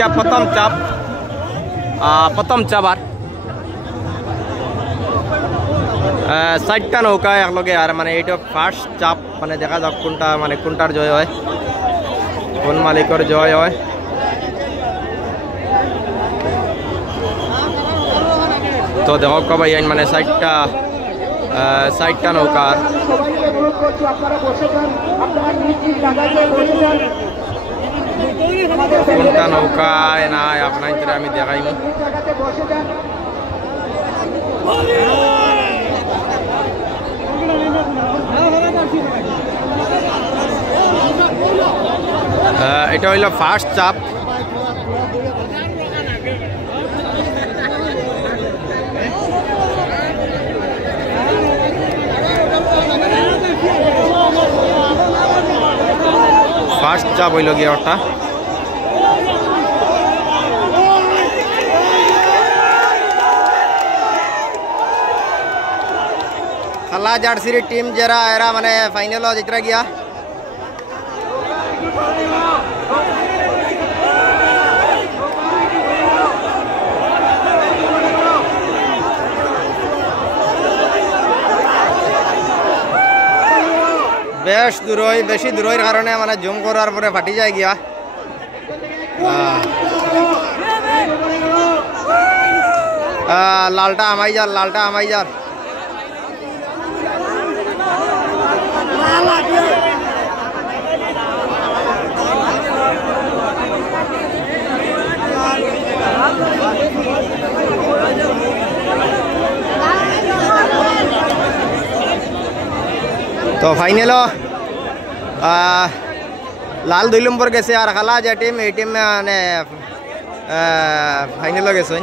গিয়া প্রথম চাপ আর 60টা নৌকা একলগে আর মানে এইটা ফার্স্ট চাপ মানে দেখা যাক কোনটার জয় হয় কোন মালিকের জয় হয় তো দেখো ভাই মানে 60টা নৌকা কোনটা নৌকা না আপনার আমি দেখাইব এটা হইল ফার্স্ট চাপ হইল গিয়ে ওটা খালা জার্সির টিম যারা এরা মানে ফাইনাল জিতরা গিয়া বেশি দূরের কারণে মানে জুম করার পরে ফাটি যায় গিয়া লালটা আমাই যার তো ফাইনাল লাল 2 নম্বর গেছে আর খালা যে টিম এই টিম মানে ফাইনাল গেছে